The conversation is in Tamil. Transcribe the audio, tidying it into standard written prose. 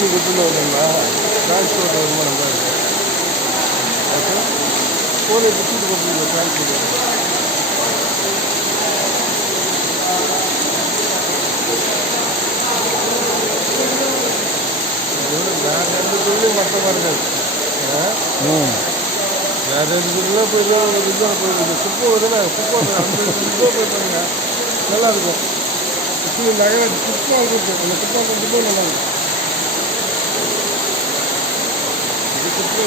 தூத்துக்குடி கொண்டு வரணுங்களா? டிரான்ஸ்போர்ட் வருமானம் தான் இருக்குது. ஓகே, கோலை தூத்துக்குடி கொண்டு டிரான்ஸ்போர்ட் வேறு எந்த தொழிலும் மட்டமாக இருக்காது. வேறு எந்த தொழிலாம் போயிடலாம், இதுதான் போயிடுது. குப்பை வருதுன்னா குப்பை அந்த குப்பை போய் பாருங்க, நல்லாயிருக்கும். இப்போ நகர குப்பை இருக்கும், அந்த குப்பை கொண்டு போய் நல்லாயிருக்கும். இது குப்பை